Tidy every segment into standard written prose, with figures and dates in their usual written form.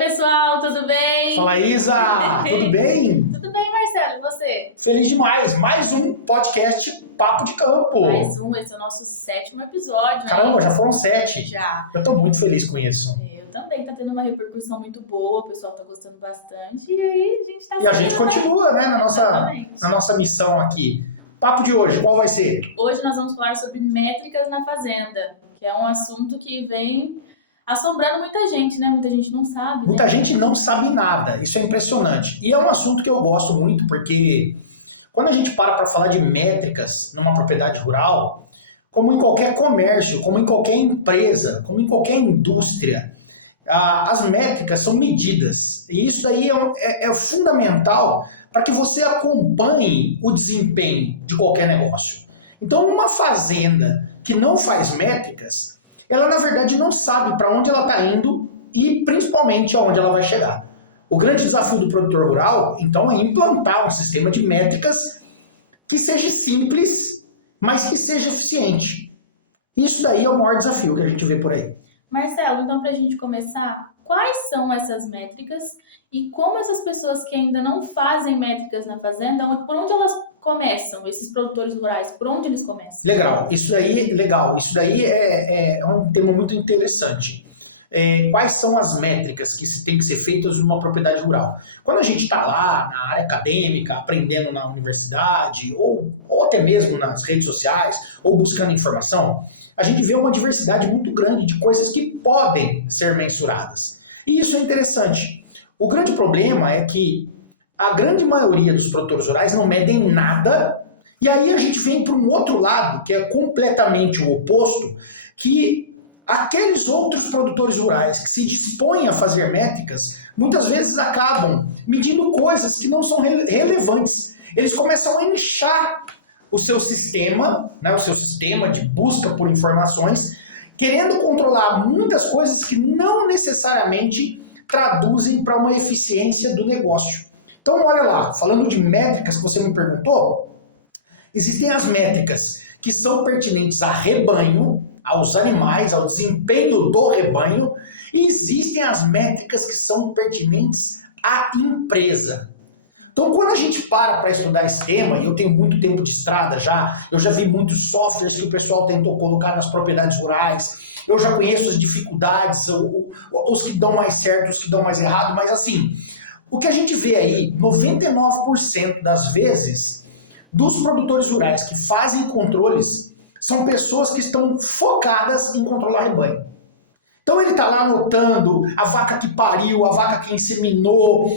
pessoal, tudo bem? Fala, Isa! Tudo bem? Tudo bem, Marcelo, e você? Feliz demais! Mais um podcast Papo de Campo. Mais um, esse é o nosso 7º episódio, né? Caramba, já foram 7. Já. Eu tô muito feliz com isso. Eu também, tá tendo uma repercussão muito boa, o pessoal tá gostando bastante, e aí a gente tá... E a gente continua, né, na nossa missão aqui. Papo de hoje, qual vai ser? Hoje nós vamos falar sobre métricas na fazenda, que é um assunto que vem assombrando muita gente, né? Muita gente não sabe, Muita né? gente não sabe nada, isso é impressionante. E é um assunto que eu gosto muito, porque quando a gente para falar de métricas numa propriedade rural, como em qualquer comércio, como em qualquer empresa, como em qualquer indústria, as métricas são medidas. E isso daí é fundamental para que você acompanhe o desempenho de qualquer negócio. Então, uma fazenda que não faz métricas, ela na verdade não sabe para onde ela está indo e principalmente aonde ela vai chegar. O grande desafio do produtor rural, então, é implantar um sistema de métricas que seja simples, mas que seja eficiente. Isso daí é o maior desafio que a gente vê por aí. Marcelo, então pra gente começar, quais são essas métricas e como essas pessoas que ainda não fazem métricas na fazenda, por onde elas começam, esses produtores rurais, por onde eles começam? Legal, isso daí é um tema muito interessante. Quais são as métricas que têm que ser feitas numa propriedade rural? Quando a gente está lá na área acadêmica, aprendendo na universidade, ou até mesmo nas redes sociais, ou buscando informação, a gente vê uma diversidade muito grande de coisas que podem ser mensuradas. E isso é interessante. O grande problema é que a grande maioria dos produtores rurais não medem nada, e aí a gente vem para um outro lado, que é completamente o oposto, que aqueles outros produtores rurais que se dispõem a fazer métricas, muitas vezes acabam medindo coisas que não são relevantes. Eles começam a inchar o seu sistema, né, o seu sistema de busca por informações, querendo controlar muitas coisas que não necessariamente traduzem para uma eficiência do negócio. Então, olha lá, falando de métricas que você me perguntou, existem as métricas que são pertinentes a rebanho, aos animais, ao desempenho do rebanho, e existem as métricas que são pertinentes à empresa. Então, quando a gente para estudar esse tema, e eu tenho muito tempo de estrada já, eu já vi muitos softwares que o pessoal tentou colocar nas propriedades rurais, eu já conheço as dificuldades, os que dão mais certo, os que dão mais errado, mas assim, o que a gente vê aí, 99% das vezes, dos produtores rurais que fazem controles, são pessoas que estão focadas em controlar rebanho. Então ele está lá anotando a vaca que pariu, a vaca que inseminou,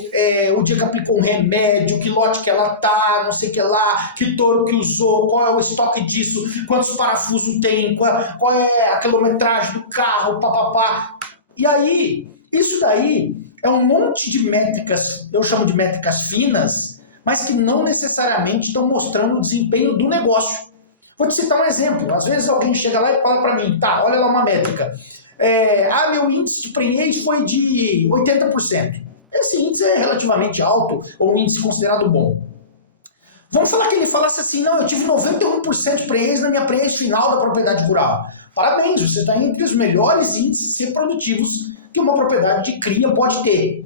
o dia que aplicou um remédio, que lote que ela tá, não sei o que lá, que touro que usou, qual é o estoque disso, quantos parafusos tem, qual é a quilometragem do carro, papapá. E aí, isso daí é um monte de métricas, eu chamo de métricas finas, mas que não necessariamente estão mostrando o desempenho do negócio. Vou te citar um exemplo. Às vezes alguém chega lá e fala para mim, tá, olha lá uma métrica. Meu índice de prenhez foi de 80%. Esse índice é relativamente alto, ou um índice considerado bom. Vamos falar que ele falasse assim, não, eu tive 91% de prenhez na minha prenhez final da propriedade rural. Parabéns, você está entre os melhores índices reprodutivos que uma propriedade de cria pode ter.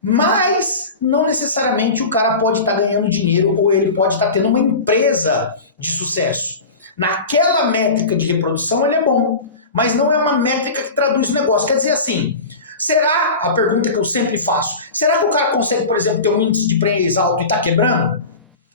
Mas não necessariamente o cara pode estar ganhando dinheiro ou ele pode estar tendo uma empresa de sucesso. Naquela métrica de reprodução ele é bom, mas não é uma métrica que traduz o negócio. Quer dizer assim, será, a pergunta que eu sempre faço, será que o cara consegue, por exemplo, ter um índice de prenhez alto e está quebrando?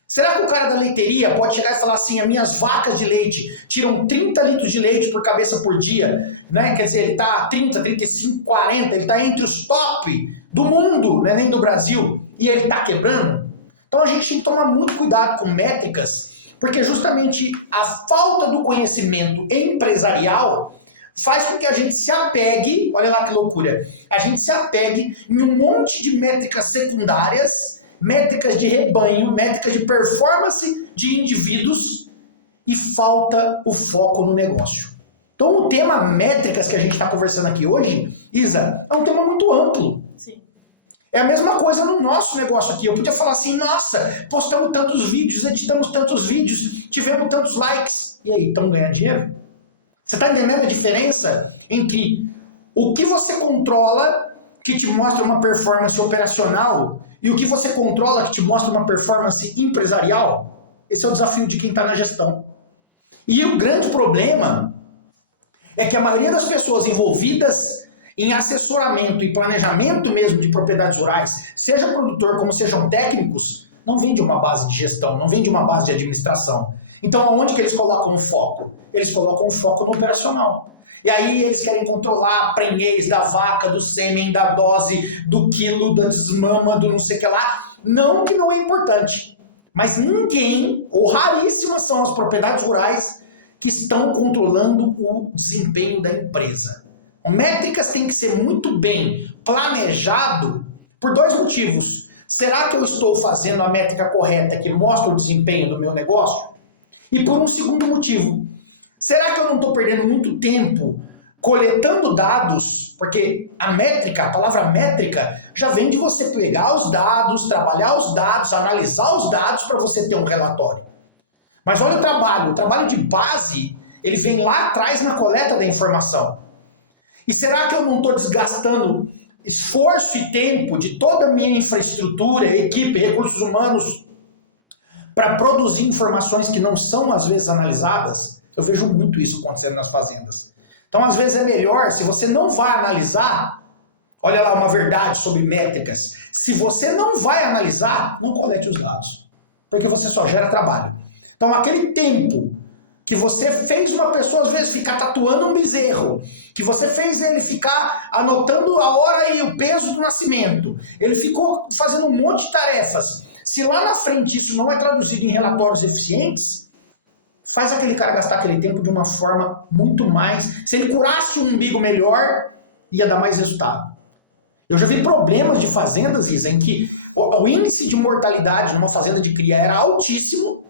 Será que o cara da leiteria pode chegar e falar assim, as minhas vacas de leite tiram 30 litros de leite por cabeça por dia, né? Quer dizer, ele está 30, 35, 40, ele está entre os top do mundo, né? Nem do Brasil, e ele está quebrando? Então a gente tem que tomar muito cuidado com métricas, porque justamente a falta do conhecimento empresarial faz com que a gente se apegue, olha lá que loucura, a gente se apegue em um monte de métricas secundárias, métricas de rebanho, métricas de performance de indivíduos e falta o foco no negócio. Então o tema métricas que a gente está conversando aqui hoje, Isa, é um tema muito amplo. Sim. É a mesma coisa no nosso negócio aqui. Eu podia falar assim, nossa, postamos tantos vídeos, editamos tantos vídeos, tivemos tantos likes. E aí, estamos ganhando dinheiro? Você está entendendo a diferença entre o que você controla que te mostra uma performance operacional e o que você controla que te mostra uma performance empresarial? Esse é o desafio de quem está na gestão. E o grande problema é que a maioria das pessoas envolvidas em assessoramento e planejamento mesmo de propriedades rurais, seja produtor como sejam técnicos, não vem de uma base de gestão, não vem de uma base de administração. Então, aonde que eles colocam o foco? Eles colocam o foco no operacional. E aí eles querem controlar a prenhez da vaca, do sêmen, da dose, do quilo, da desmama, do não sei o que lá. Não que não é importante. Mas ninguém, ou raríssimas são as propriedades rurais que estão controlando o desempenho da empresa. Métricas têm que ser muito bem planejado por dois motivos. Será que eu estou fazendo a métrica correta que mostra o desempenho do meu negócio? E por um segundo motivo. Será que eu não estou perdendo muito tempo coletando dados? Porque a métrica, a palavra métrica, já vem de você pegar os dados, trabalhar os dados, analisar os dados para você ter um relatório. Mas olha o trabalho de base, ele vem lá atrás na coleta da informação. E será que eu não estou desgastando esforço e tempo de toda a minha infraestrutura, equipe, recursos humanos, para produzir informações que não são, às vezes, analisadas? Eu vejo muito isso acontecendo nas fazendas. Então, às vezes, é melhor, se você não vai analisar, olha lá uma verdade sobre métricas, se você não vai analisar, não colete os dados, porque você só gera trabalho. Então, aquele tempo que você fez uma pessoa, às vezes, ficar tatuando um bezerro, que você fez ele ficar anotando a hora e o peso do nascimento, ele ficou fazendo um monte de tarefas. Se lá na frente isso não é traduzido em relatórios eficientes, faz aquele cara gastar aquele tempo de uma forma muito mais... Se ele curasse um umbigo melhor, ia dar mais resultado. Eu já vi problemas de fazendas, Isa, em que o índice de mortalidade numa fazenda de cria era altíssimo.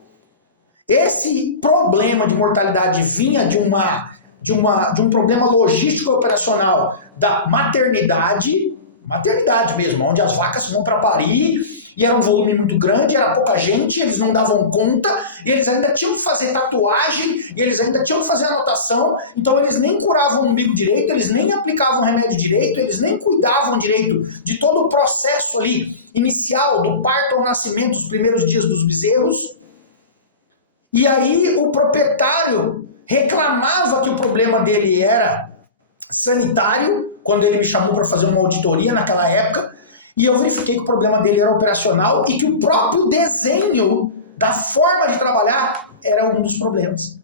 Esse problema de mortalidade vinha de um problema logístico e operacional da maternidade mesmo, onde as vacas vão para parir, e era um volume muito grande, era pouca gente, eles não davam conta, e eles ainda tinham que fazer tatuagem, e eles ainda tinham que fazer anotação, então eles nem curavam o umbigo direito, eles nem aplicavam remédio direito, eles nem cuidavam direito de todo o processo ali inicial, do parto ao nascimento, os primeiros dias dos bezerros. E aí o proprietário reclamava que o problema dele era sanitário, quando ele me chamou para fazer uma auditoria naquela época, e eu verifiquei que o problema dele era operacional e que o próprio desenho da forma de trabalhar era um dos problemas.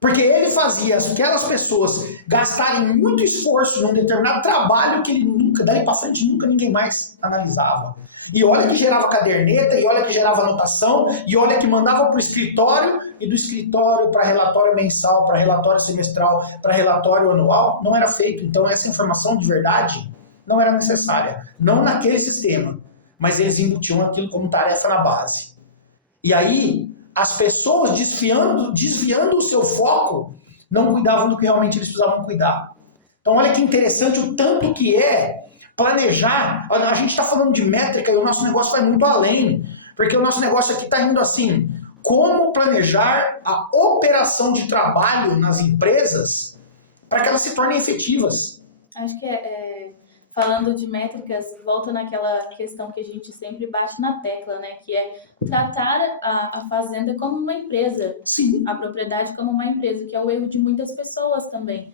Porque ele fazia aquelas pessoas gastarem muito esforço num determinado trabalho que ele nunca, daí para frente, nunca ninguém mais analisava. E olha que gerava caderneta, e olha que gerava anotação, e olha que mandava para o escritório, e do escritório para relatório mensal, para relatório semestral, para relatório anual, não era feito. Então essa informação de verdade não era necessária. Não naquele sistema, mas eles embutiam aquilo como tarefa na base. E aí, as pessoas desviando o seu foco, não cuidavam do que realmente eles precisavam cuidar. Então olha que interessante o tanto que é planejar. A gente está falando de métrica e o nosso negócio vai muito além, porque o nosso negócio aqui está indo assim, como planejar a operação de trabalho nas empresas para que elas se tornem efetivas. Acho que falando de métricas, volta naquela questão que a gente sempre bate na tecla, né? Que é tratar a fazenda como uma empresa. Sim. A propriedade como uma empresa, que é o erro de muitas pessoas também.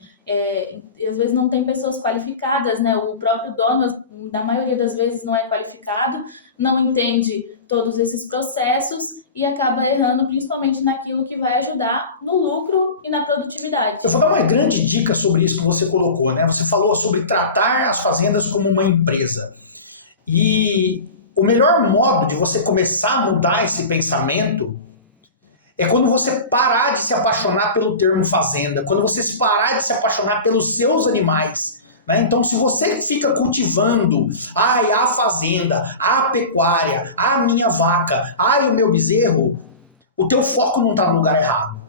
Às vezes não tem pessoas qualificadas, né? O próprio dono, na maioria das vezes, não é qualificado, não entende todos esses processos e acaba errando principalmente naquilo que vai ajudar no lucro e na produtividade. Eu vou dar uma grande dica sobre isso que você colocou, né? Você falou sobre tratar as fazendas como uma empresa. E o melhor modo de você começar a mudar esse pensamento é quando você parar de se apaixonar pelo termo fazenda, quando você parar de se apaixonar pelos seus animais. Né? Então, se você fica cultivando, a fazenda, a pecuária, a minha vaca, o meu bezerro, o teu foco não está no lugar errado.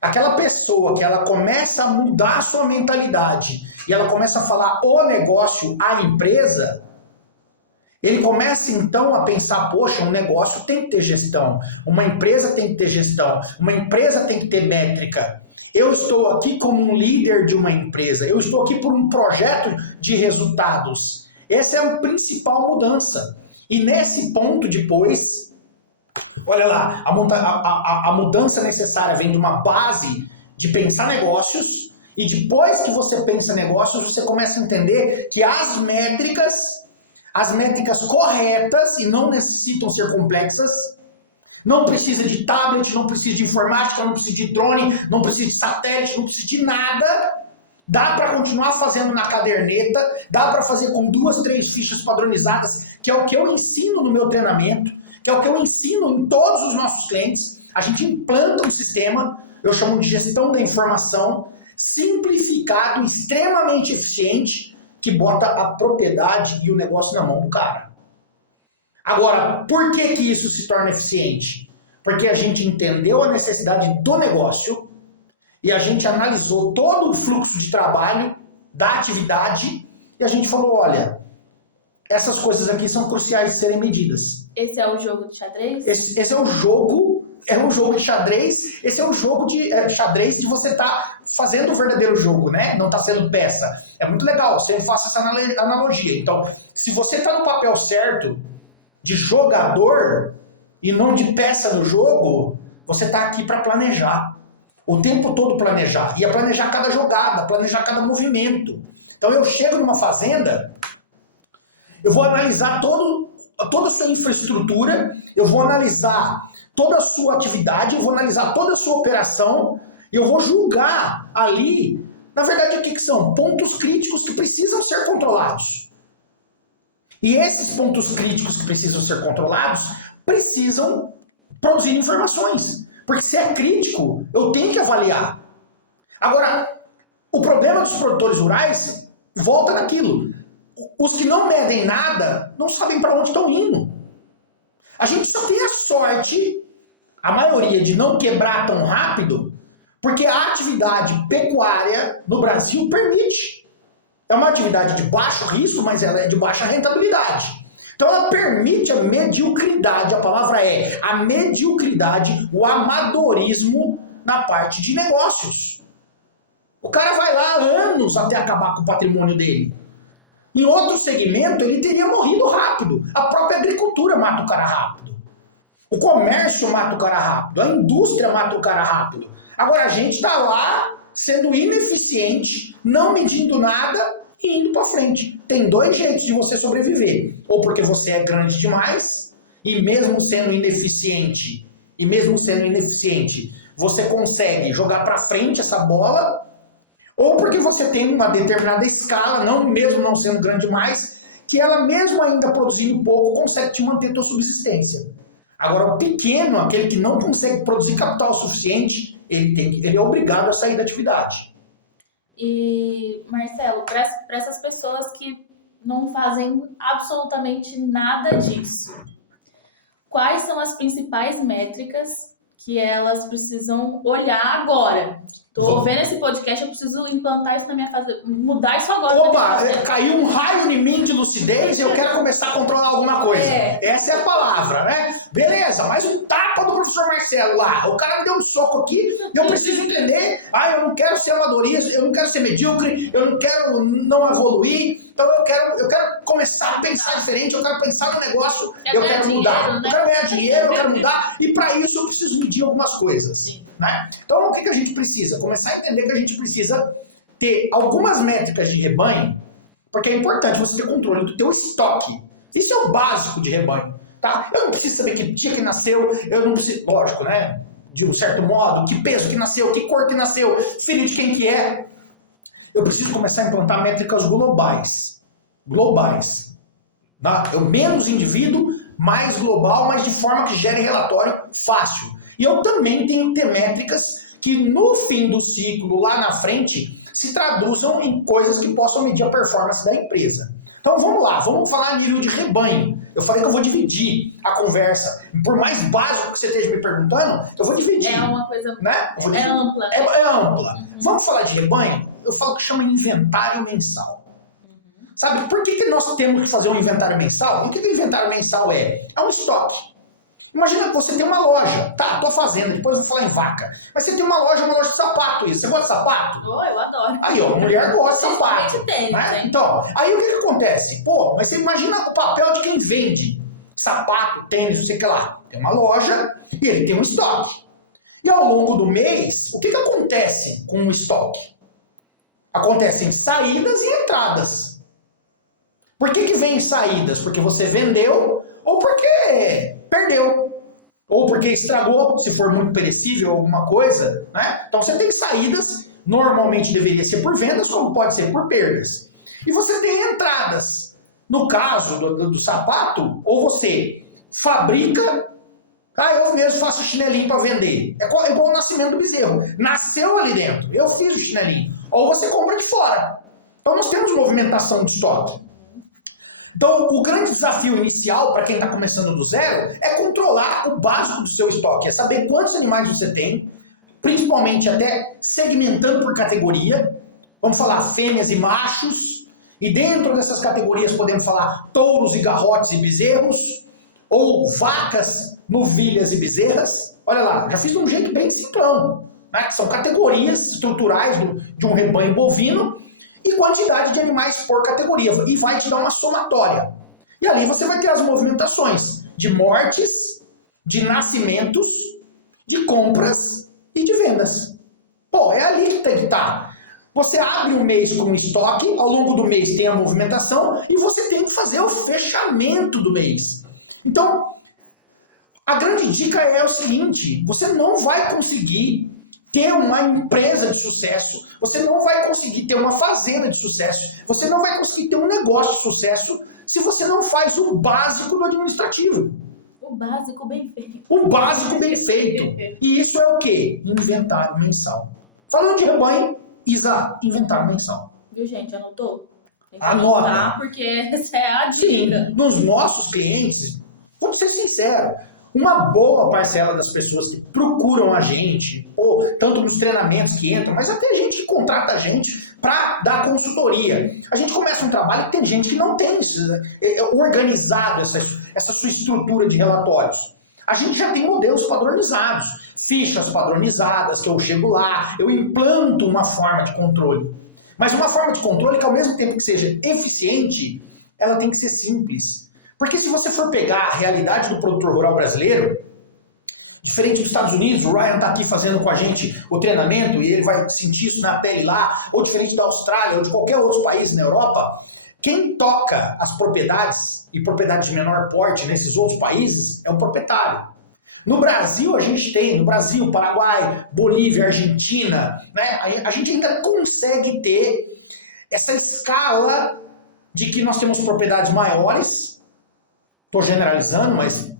Aquela pessoa que ela começa a mudar a sua mentalidade e ela começa a falar o negócio, a empresa, ele começa então a pensar, poxa, um negócio tem que ter gestão, uma empresa tem que ter gestão, uma empresa tem que ter métrica. Eu estou aqui como um líder de uma empresa. Eu estou aqui por um projeto de resultados. Essa é a principal mudança. E nesse ponto depois, olha lá, a mudança necessária vem de uma base de pensar negócios, e depois que você pensa negócios, você começa a entender que as métricas corretas, e não necessitam ser complexas, não precisa de tablet, não precisa de informática, não precisa de drone, não precisa de satélite, não precisa de nada. Dá para continuar fazendo na caderneta, dá para fazer com 2, 3 fichas padronizadas, que é o que eu ensino no meu treinamento, que é o que eu ensino em todos os nossos clientes. A gente implanta um sistema, eu chamo de gestão da informação, simplificado, extremamente eficiente, que bota a propriedade e o negócio na mão do cara. Agora, por que isso se torna eficiente? Porque a gente entendeu a necessidade do negócio e a gente analisou todo o fluxo de trabalho da atividade e a gente falou, olha, essas coisas aqui são cruciais de serem medidas. Esse é o jogo de xadrez? Esse é um jogo de xadrez, esse é um jogo de xadrez de você estar fazendo o verdadeiro jogo, né? Não está sendo peça. É muito legal, sempre faço essa analogia. Então, se você está no papel certo de jogador e não de peça no jogo, você está aqui para planejar. O tempo todo planejar. E é planejar cada jogada, planejar cada movimento. Então eu chego numa fazenda, eu vou analisar toda a sua infraestrutura, eu vou analisar toda a sua atividade, eu vou analisar toda a sua operação, e eu vou julgar ali, na verdade, o que são? Pontos críticos que precisam ser controlados. E esses pontos críticos que precisam ser controlados precisam produzir informações. Porque se é crítico, eu tenho que avaliar. Agora, o problema dos produtores rurais volta naquilo. Os que não medem nada não sabem para onde estão indo. A gente só tem a sorte, a maioria, de não quebrar tão rápido, porque a atividade pecuária no Brasil permite. É uma atividade de baixo risco, mas ela é de baixa rentabilidade. Então ela permite a mediocridade, a palavra é a mediocridade, o amadorismo na parte de negócios. O cara vai lá há anos até acabar com o patrimônio dele. Em outro segmento ele teria morrido rápido. A própria agricultura mata o cara rápido. O comércio mata o cara rápido. A indústria mata o cara rápido. Agora a gente está lá sendo ineficiente, não medindo nada e indo para frente. Tem 2 jeitos de você sobreviver. Ou porque você é grande demais e mesmo sendo ineficiente, você consegue jogar para frente essa bola, ou porque você tem uma determinada escala, mesmo não sendo grande demais, que ela mesmo ainda produzindo pouco consegue te manter tua subsistência. Agora o pequeno, aquele que não consegue produzir capital suficiente, ele é obrigado a sair da atividade. E, Marcelo, para essas pessoas que não fazem absolutamente nada disso, quais são as principais métricas que elas precisam olhar agora? Tô vendo esse podcast, eu preciso implantar isso na minha fazenda, mudar isso agora. Opa, caiu um raio em mim de lucidez e eu quero começar a controlar alguma coisa. Essa é a palavra, né? Beleza, mas um tapa do professor Marcelo lá. O cara me deu um soco aqui, eu preciso entender. Eu não quero ser amadorista, eu não quero ser medíocre, eu não quero não evoluir. Então eu quero começar a pensar diferente, eu quero pensar no negócio, eu quero mudar. Né? Eu quero ganhar dinheiro, eu quero mudar. E para isso eu preciso medir algumas coisas. Sim. Né? Então o que a gente precisa? Começar a entender que a gente precisa ter algumas métricas de rebanho, porque é importante você ter controle do teu estoque. Isso é o básico de rebanho. Tá? Eu não preciso saber que dia que nasceu, eu não preciso, lógico, né? De um certo modo, que peso que nasceu, que cor que nasceu, filho de quem que é. Eu preciso começar a implantar métricas globais. Tá? Eu menos indivíduo, mais global, mas de forma que gere relatório fácil. E eu também tenho que ter métricas que no fim do ciclo, lá na frente, se traduzam em coisas que possam medir a performance da empresa. Então vamos lá, vamos falar a nível de rebanho. Eu falei que eu vou dividir a conversa. Por mais básico que você esteja me perguntando, eu vou dividir. É uma coisa, né? É ampla. É ampla. Uhum. Vamos falar de rebanho? Eu falo que chama inventário mensal. Uhum. Sabe, por que nós temos que fazer um inventário mensal? O que o inventário mensal é? É um estoque. Imagina que você tem uma loja, tá, tua fazenda, depois eu vou falar em vaca, mas você tem uma loja de sapato, isso. Você gosta de sapato? Oh, eu adoro. Aí, ó, a mulher gosta de sapato. Tênis, Né? Então, aí o que acontece? Pô, mas você imagina o papel de quem vende sapato, tênis, não sei o que lá. Tem uma loja e ele tem um estoque. E ao longo do mês, o que acontece com o estoque? Acontecem saídas e entradas. Por que vem saídas? Porque você vendeu ou porque perdeu. Ou porque estragou, se for muito perecível alguma coisa. Né? Então você tem saídas, normalmente deveria ser por vendas, como pode ser por perdas. E você tem entradas. No caso do sapato, ou você fabrica, eu mesmo faço chinelinho para vender. É igual o nascimento do bezerro. Nasceu ali dentro, eu fiz o chinelinho. Ou você compra de fora. Então nós temos movimentação de estoque. Então o grande desafio inicial para quem está começando do zero é controlar o básico do seu estoque. É saber quantos animais você tem, principalmente até segmentando por categoria. Vamos falar fêmeas e machos. E dentro dessas categorias podemos falar touros e garrotes e bezerros, ou vacas, novilhas e bezerras. Olha lá, já fiz de um jeito bem simplão, né? Que são categorias estruturais de um rebanho bovino e quantidade de animais por categoria. E vai te dar uma somatória. E ali você vai ter as movimentações de mortes, de nascimentos, de compras e de vendas. Pô, é ali que tem que estar. Você abre um mês com estoque, ao longo do mês tem a movimentação e você tem que fazer o fechamento do mês. Então, a grande dica é o seguinte, você não vai conseguir ter uma empresa de sucesso, você não vai conseguir ter uma fazenda de sucesso, você não vai conseguir ter um negócio de sucesso se você não faz o básico do administrativo. O básico bem feito. O básico bem feito. E isso é o quê? Inventário mensal. Falando de rebanho, Isa, inventário mensal. Viu, gente? Anotou? Tem que Anota. anotar, porque essa é a dica. Sim, nos nossos clientes, vamos ser sinceros, uma boa parcela das pessoas que procuram a gente, ou tanto nos treinamentos que entram, mas até a gente que contrata a gente para dar consultoria. A gente começa um trabalho e tem gente que não tem organizado essa sua estrutura de relatórios. A gente já tem modelos padronizados, fichas padronizadas, que eu chego lá, eu implanto uma forma de controle. Mas uma forma de controle que ao mesmo tempo que seja eficiente, ela tem que ser simples. Porque se você for pegar a realidade do produtor rural brasileiro, diferente dos Estados Unidos, o Ryan está aqui fazendo com a gente o treinamento e ele vai sentir isso na pele lá, ou diferente da Austrália ou de qualquer outro país na Europa, quem toca as propriedades e propriedades de menor porte nesses outros países é o proprietário. No Brasil, a gente tem, no Brasil, Paraguai, Bolívia, Argentina, né, a gente ainda consegue ter essa escala de que nós temos propriedades maiores, estou generalizando, mas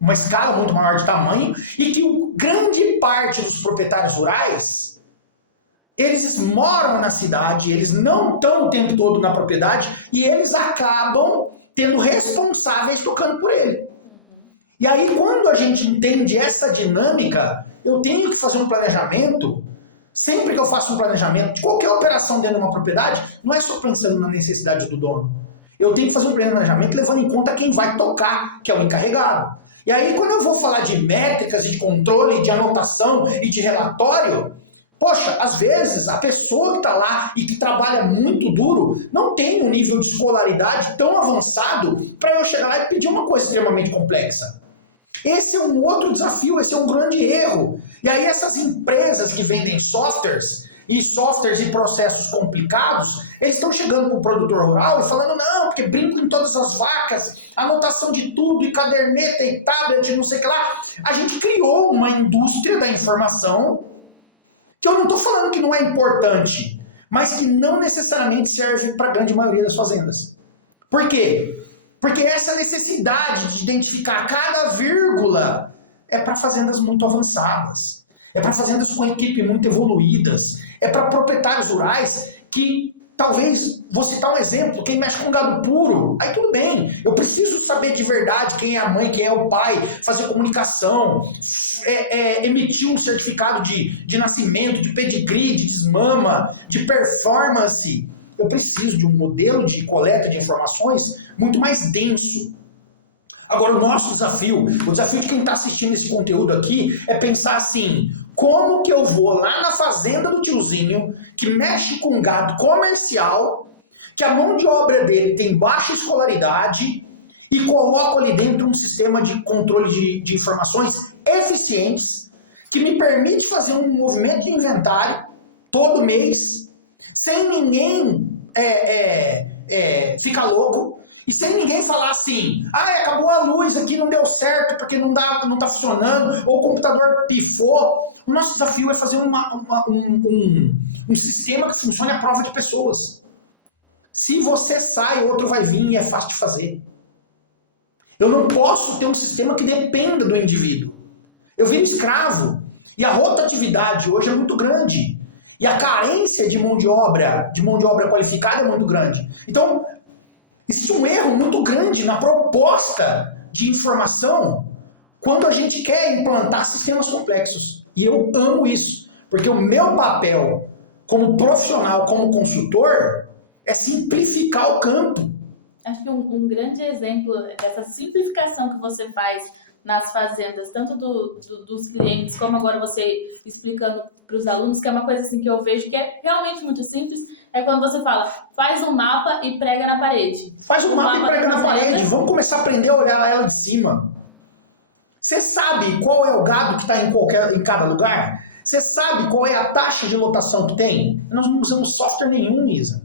uma escala muito maior de tamanho, e que grande parte dos proprietários rurais, eles moram na cidade, eles não estão o tempo todo na propriedade, e eles acabam tendo responsáveis tocando por ele. E aí, quando a gente entende essa dinâmica, eu tenho que fazer um planejamento. Sempre que eu faço um planejamento de qualquer operação dentro de uma propriedade, não é só pensando na necessidade do dono. Eu tenho que fazer um planejamento levando em conta quem vai tocar, que é o encarregado. E aí, quando eu vou falar de métricas, de controle, de anotação e de relatório, poxa, às vezes a pessoa que está lá e que trabalha muito duro não tem um nível de escolaridade tão avançado para eu chegar lá e pedir uma coisa extremamente complexa. Esse é um outro desafio, esse é um grande erro. E aí essas empresas que vendem softwares e processos complicados, eles estão chegando para o produtor rural e falando, não, porque brinco em todas as vacas, anotação de tudo, e caderneta, e tablet, não sei o que lá. A gente criou uma indústria da informação, que eu não estou falando que não é importante, mas que não necessariamente serve para a grande maioria das fazendas. Por quê? Porque essa necessidade de identificar cada vírgula é para fazendas muito avançadas, é para fazendas com equipe muito evoluídas, é para proprietários rurais que, talvez, vou citar um exemplo, quem mexe com gado puro, aí tudo bem, eu preciso saber de verdade quem é a mãe, quem é o pai, fazer comunicação, emitir um certificado de nascimento, de pedigree, de desmama, de performance. Eu preciso de um modelo de coleta de informações muito mais denso. Agora, o desafio de quem está assistindo esse conteúdo aqui é pensar assim, como que eu vou lá na fazenda do tiozinho, que mexe com gado comercial, que a mão de obra dele tem baixa escolaridade, e coloco ali dentro um sistema de controle de informações eficientes, que me permite fazer um movimento de inventário todo mês, sem ninguém ficar louco, e sem ninguém falar assim, acabou a luz aqui, não deu certo, porque não tá funcionando, ou o computador pifou. O nosso desafio é fazer um sistema que funcione à prova de pessoas. Se você sai, outro vai vir e é fácil de fazer. Eu não posso ter um sistema que dependa do indivíduo. Eu viro escravo. E a rotatividade hoje é muito grande. E a carência de mão de obra qualificada é muito grande. Então, existe um erro muito grande na proposta de informação quando a gente quer implantar sistemas complexos. E eu amo isso. Porque o meu papel como profissional, como consultor, é simplificar o campo. Acho que um grande exemplo dessa simplificação que você faz nas fazendas, tanto dos clientes, como agora você explicando para os alunos, que é uma coisa assim que eu vejo que é realmente muito simples, é quando você fala, faz um mapa e prega na parede. Faz um mapa e prega na parede, vamos começar a aprender a olhar ela de cima. Você sabe qual é o gado que está em cada lugar? Você sabe qual é a taxa de lotação que tem? Nós não usamos software nenhum, Isa.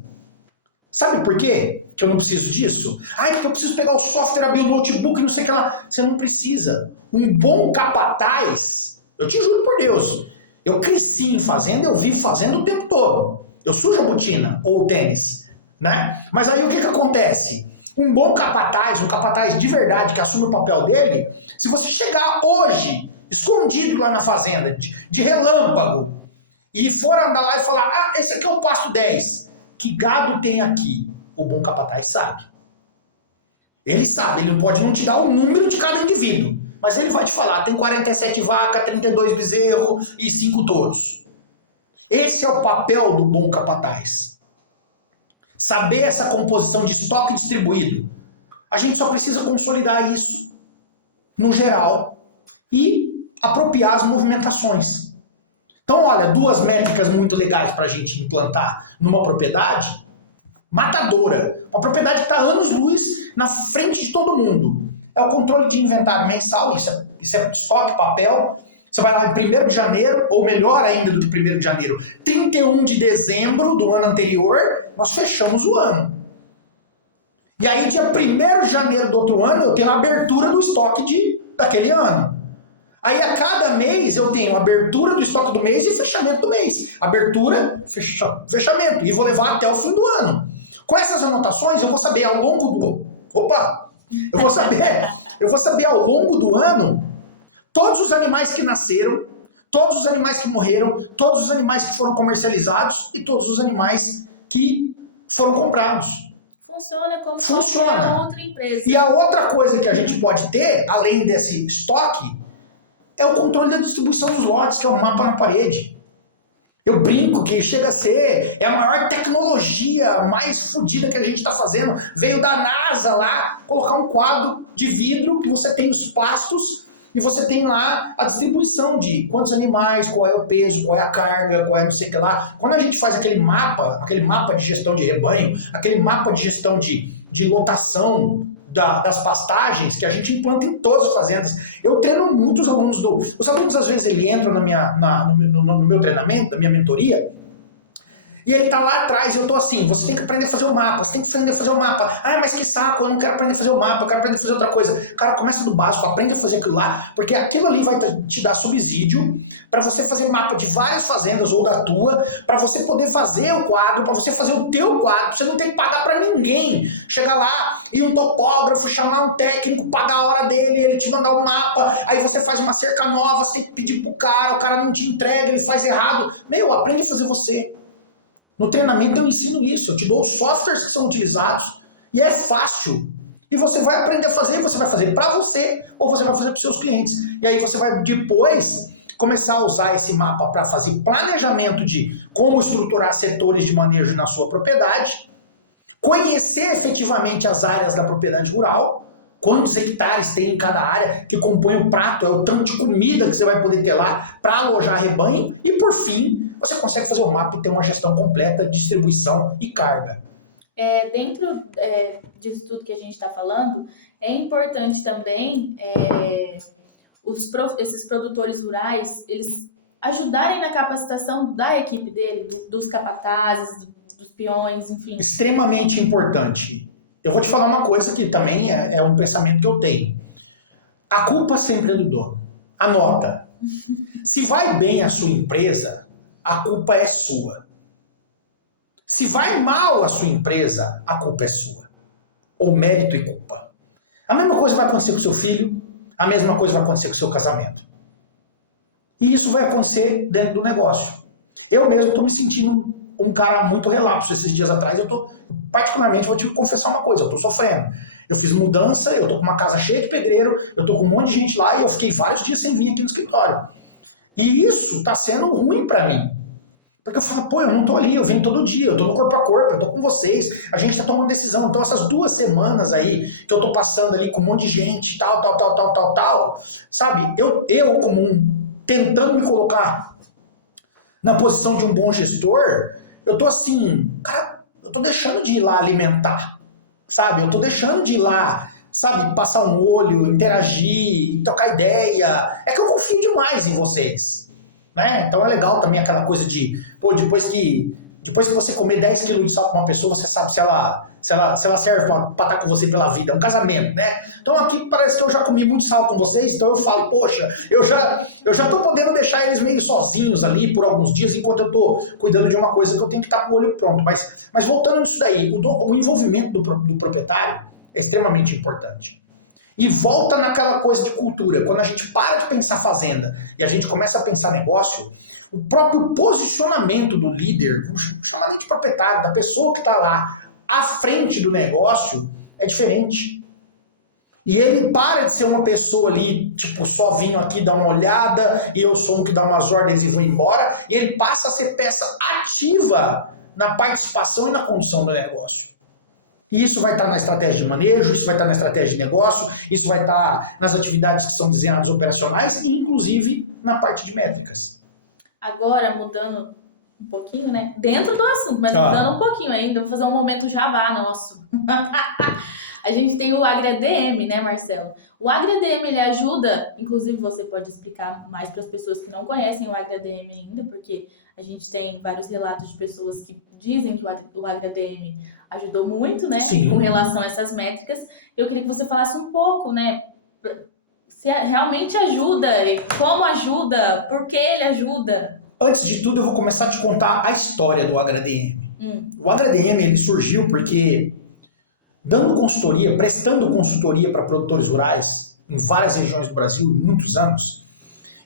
Sabe por quê que eu não preciso disso? Porque eu preciso pegar o software, abrir o notebook, não sei o que lá. Você não precisa. Um bom capataz, eu te juro por Deus, eu cresci em fazenda, eu vivo fazenda o tempo todo. Eu sujo a botina ou o tênis, né? Mas aí o que acontece? Um bom capataz, um capataz de verdade que assume o papel dele, se você chegar hoje, escondido lá na fazenda, de relâmpago, e for andar lá e falar, esse aqui é o pasto 10. Que gado tem aqui? O bom capataz sabe. Ele sabe, ele pode não te dar o número de cada indivíduo, mas ele vai te falar, tem 47 vacas, 32 bezerros e 5 touros. Esse é o papel do bom capataz. Saber essa composição de estoque distribuído. A gente só precisa consolidar isso, no geral, e apropriar as movimentações. Então, olha, 2 métricas muito legais para a gente implantar numa propriedade matadora. Uma propriedade que está anos-luz na frente de todo mundo. É o controle de inventário mensal, isso é estoque, papel. Você vai lá em 1º de janeiro, ou melhor ainda do que 1º de janeiro, 31 de dezembro do ano anterior, nós fechamos o ano. E aí, dia 1º de janeiro do outro ano, eu tenho a abertura do estoque daquele ano. Aí a cada mês eu tenho abertura do estoque do mês e fechamento do mês. Abertura, fechamento. E vou levar até o fim do ano. Com essas anotações eu vou saber ao longo do... Eu vou saber ao longo do ano todos os animais que nasceram, todos os animais que morreram, todos os animais que foram comercializados e todos os animais que foram comprados. Funciona como qualquer outra empresa. E a outra coisa que a gente pode ter, além desse estoque, é o controle da distribuição dos lotes, que é o mapa na parede. Eu brinco que chega a ser a maior tecnologia mais fodida que a gente está fazendo. Veio da NASA lá, colocar um quadro de vidro que você tem os pastos e você tem lá a distribuição de quantos animais, qual é o peso, qual é a carga, qual é não sei o que lá. Quando a gente faz aquele mapa de gestão de rebanho, aquele mapa de gestão de lotação das pastagens, que a gente implanta em todas as fazendas. Eu treino muitos alunos os alunos às vezes ele entram no meu treinamento, na minha mentoria, e ele tá lá atrás, eu tô assim, você tem que aprender a fazer o mapa, você tem que aprender a fazer o mapa. Mas que saco, eu não quero aprender a fazer o mapa, eu quero aprender a fazer outra coisa. Cara, começa do básico, aprende a fazer aquilo lá, porque aquilo ali vai te dar subsídio para você fazer mapa de várias fazendas ou da tua, para você poder fazer o quadro, para você fazer o teu quadro, você não tem que pagar para ninguém. Chegar lá e um topógrafo, chamar um técnico, pagar a hora dele, ele te mandar um mapa, aí você faz uma cerca nova, você tem que pedir pro cara, o cara não te entrega, ele faz errado. Aprende a fazer você. No treinamento eu ensino isso, eu te dou os softwares que são utilizados e é fácil. E você vai aprender a fazer, você vai fazer para você ou você vai fazer para os seus clientes. E aí você vai depois começar a usar esse mapa para fazer planejamento de como estruturar setores de manejo na sua propriedade, conhecer efetivamente as áreas da propriedade rural, quantos hectares tem em cada área que compõe o prato, é o tanto de comida que você vai poder ter lá para alojar rebanho, e por fim, você consegue fazer o mapa e ter uma gestão completa de distribuição e carga. Dentro disso tudo que a gente está falando, é importante também esses produtores rurais, eles ajudarem na capacitação da equipe dele, dos capatazes, dos peões, enfim. Extremamente importante. Eu vou te falar uma coisa que também é um pensamento que eu tenho. A culpa sempre é do dono. Anota. Se vai bem a sua empresa, a culpa é sua. Se vai mal a sua empresa, a culpa é sua. Ou mérito e culpa. A mesma coisa vai acontecer com o seu filho, a mesma coisa vai acontecer com o seu casamento. E isso vai acontecer dentro do negócio. Eu mesmo estou me sentindo um cara muito relapso esses dias atrás. Particularmente, vou te confessar uma coisa, eu estou sofrendo. Eu fiz mudança, eu estou com uma casa cheia de pedreiro, eu estou com um monte de gente lá e eu fiquei vários dias sem vir aqui no escritório. E isso está sendo ruim para mim. Porque eu falo, pô, eu não tô ali, eu venho todo dia, eu tô no corpo a corpo, eu tô com vocês, a gente tá tomando decisão. Então essas 2 semanas aí que eu tô passando ali com um monte de gente, tal, sabe? Eu tentando me colocar na posição de um bom gestor, eu tô assim, cara, eu tô deixando de ir lá alimentar, sabe? Eu tô deixando de ir lá, sabe, passar um olho, interagir, trocar ideia. É que eu confio demais em vocês. Né? Então é legal também aquela coisa de, pô, depois que você comer 10 quilos de sal com uma pessoa, você sabe se ela serve pra estar com você pela vida. É um casamento, né? Então aqui parece que eu já comi muito sal com vocês, então eu falo, poxa, eu já tô podendo deixar eles meio sozinhos ali por alguns dias, enquanto eu tô cuidando de uma coisa que eu tenho que estar com o olho pronto. Mas voltando nisso daí, o envolvimento do proprietário é extremamente importante. E volta naquela coisa de cultura. Quando a gente para de pensar fazenda e a gente começa a pensar negócio, o próprio posicionamento do líder, vamos chamar de proprietário, da pessoa que está lá à frente do negócio, é diferente. E ele para de ser uma pessoa ali, tipo, só vim aqui dar uma olhada e eu sou um que dá umas ordens e vou embora, e ele passa a ser peça ativa na participação e na condução do negócio. E isso vai estar na estratégia de manejo, isso vai estar na estratégia de negócio, isso vai estar nas atividades que são desenhadas operacionais e, inclusive, na parte de métricas. Agora, mudando um pouquinho, né? Dentro do assunto, mas mudando um pouquinho ainda, vou fazer um momento jabá nosso. A gente tem o AgriADM, né, Marcelo? O AgriADM, ele ajuda, inclusive você pode explicar mais para as pessoas que não conhecem o AgriADM ainda, porque a gente tem vários relatos de pessoas que dizem que o AgriADM ajudou muito, né, Sim, com relação a essas métricas. Eu queria que você falasse um pouco, né, se realmente ajuda, como ajuda, por que ele ajuda. Antes de tudo, eu vou começar a te contar a história do AgriADM. O AgriADM, ele surgiu porque, prestando consultoria para produtores rurais em várias regiões do Brasil, muitos anos,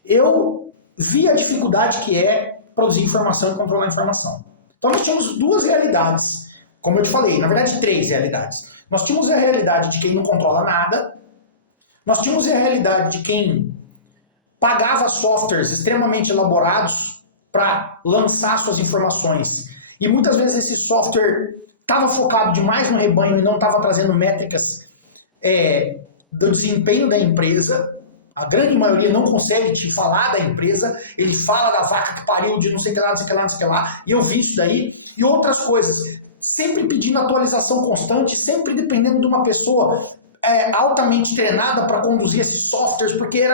eu vi a dificuldade que é produzir informação e controlar a informação. Então nós tínhamos 2 realidades, como eu te falei, na verdade 3 realidades. Nós tínhamos a realidade de quem não controla nada, nós tínhamos a realidade de quem pagava softwares extremamente elaborados para lançar suas informações. E muitas vezes esse software estava focado demais no rebanho e não estava trazendo métricas do desempenho da empresa. A grande maioria não consegue te falar da empresa, ele fala da vaca que pariu de não sei o que lá, não sei o que lá, não sei o que lá, e eu vi isso daí, e outras coisas. Sempre pedindo atualização constante, sempre dependendo de uma pessoa altamente treinada para conduzir esses softwares, porque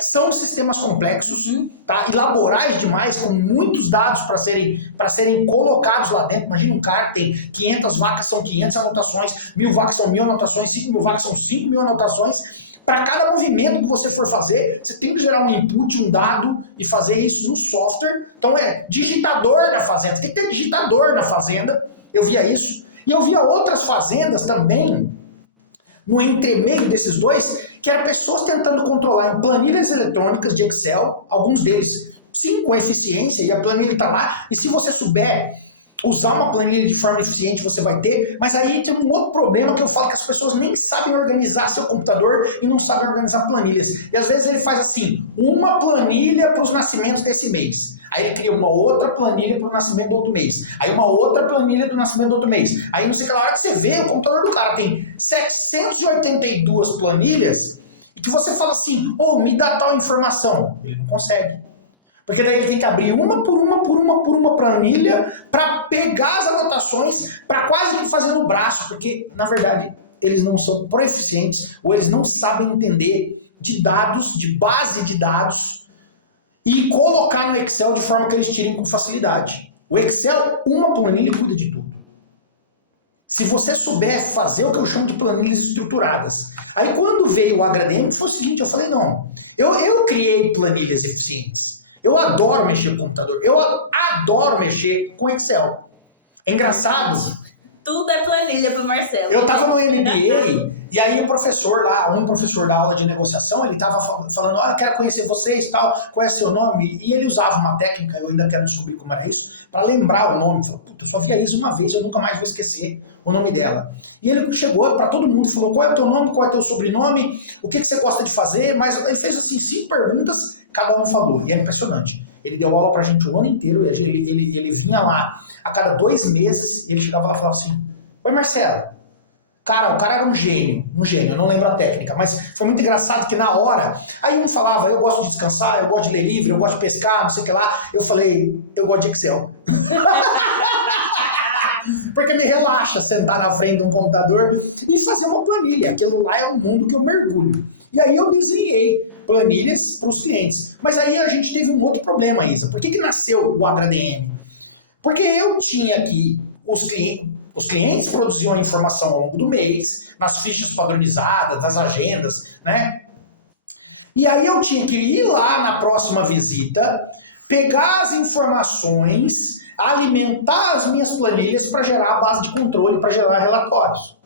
são sistemas complexos, tá? E laborais demais, com muitos dados para serem colocados lá dentro. Imagina um cara que tem 500 vacas, são 500 anotações, 1000 vacas são 1000 anotações, 5.000 vacas são 5.000 anotações. Para cada movimento que você for fazer, você tem que gerar um input, um dado, e fazer isso no software. Então é digitador na fazenda, você tem que ter digitador na fazenda. Eu via isso. E eu via outras fazendas também, no entremeio desses dois, que eram pessoas tentando controlar em planilhas eletrônicas de Excel, alguns deles, sim, com eficiência, e a planilha está lá, e se você souber usar uma planilha de forma eficiente, você vai ter, mas aí tem um outro problema que eu falo que as pessoas nem sabem organizar seu computador e não sabem organizar planilhas. E às vezes ele faz assim, uma planilha para os nascimentos desse mês. Aí ele cria uma outra planilha para o nascimento do outro mês. Aí uma outra planilha do nascimento do outro mês. Aí não sei que, na hora que você vê, o computador do cara tem 782 planilhas e que você fala assim, me dá tal informação. Ele não consegue. Porque daí ele tem que abrir uma por uma planilha para pegar as anotações, para quase que fazer no braço, porque, na verdade, eles não são proeficientes ou eles não sabem entender de dados, de base de dados, e colocar no Excel de forma que eles tirem com facilidade. O Excel, uma planilha, cuida de tudo. Se você souber fazer o que eu chamo de planilhas estruturadas. Aí quando veio o HDM, foi o seguinte, eu falei, não, eu criei planilhas eficientes. Eu adoro mexer com o computador. Eu adoro mexer com Excel. É engraçado. Tudo é planilha pro Marcelo. Eu tava no MBA e aí o professor lá, um professor da aula de negociação, ele tava falando, olha, quero conhecer vocês, tal, qual é seu nome? E ele usava uma técnica, eu ainda quero descobrir como era isso, para lembrar o nome. Falei, puta, eu só via isso uma vez, eu nunca mais vou esquecer o nome dela. E ele chegou para todo mundo e falou, qual é o teu nome, qual é o teu sobrenome, o que você gosta de fazer, mas ele fez assim 5 perguntas, cada um falou, e é impressionante. Ele deu aula pra gente o ano inteiro, e ele vinha lá a cada 2 meses, ele chegava lá e falava assim, oi Marcelo, cara, o cara era um gênio, eu não lembro a técnica, mas foi muito engraçado que na hora, aí um falava, eu gosto de descansar, eu gosto de ler livro, eu gosto de pescar, não sei o que lá, eu falei, eu gosto de Excel. Porque me relaxa sentar na frente de um computador e fazer uma planilha, aquilo lá é um mundo que eu mergulho. E aí eu desenhei planilhas para os clientes. Mas aí a gente teve um outro problema, Isa. Por que nasceu o HDM? Porque eu tinha aqui, os clientes produziam a informação ao longo do mês, nas fichas padronizadas, nas agendas, né? E aí eu tinha que ir lá na próxima visita, pegar as informações, alimentar as minhas planilhas para gerar a base de controle, para gerar relatórios.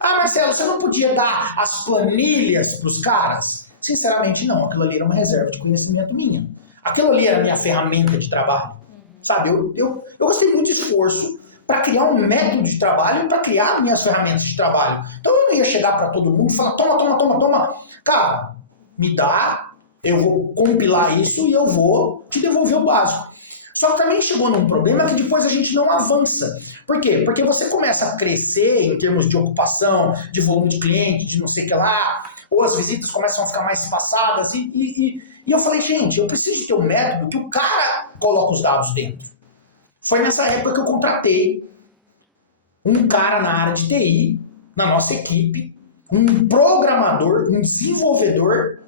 Ah, Marcelo, você não podia dar as planilhas para os caras? Sinceramente, não. Aquilo ali era uma reserva de conhecimento minha. Aquilo ali era a minha ferramenta de trabalho. Sabe, eu gostei muito de esforço para criar um método de trabalho e para criar minhas ferramentas de trabalho. Então eu não ia chegar para todo mundo e falar, toma. Cara, me dá, eu vou compilar isso e eu vou te devolver o básico. Só que também chegou num problema que depois a gente não avança. Por quê? Porque você começa a crescer em termos de ocupação, de volume de cliente, de não sei o que lá, ou as visitas começam a ficar mais espaçadas. E eu falei, gente, eu preciso ter um método que o cara coloca os dados dentro. Foi nessa época que eu contratei um cara na área de TI, na nossa equipe, um programador, um desenvolvedor,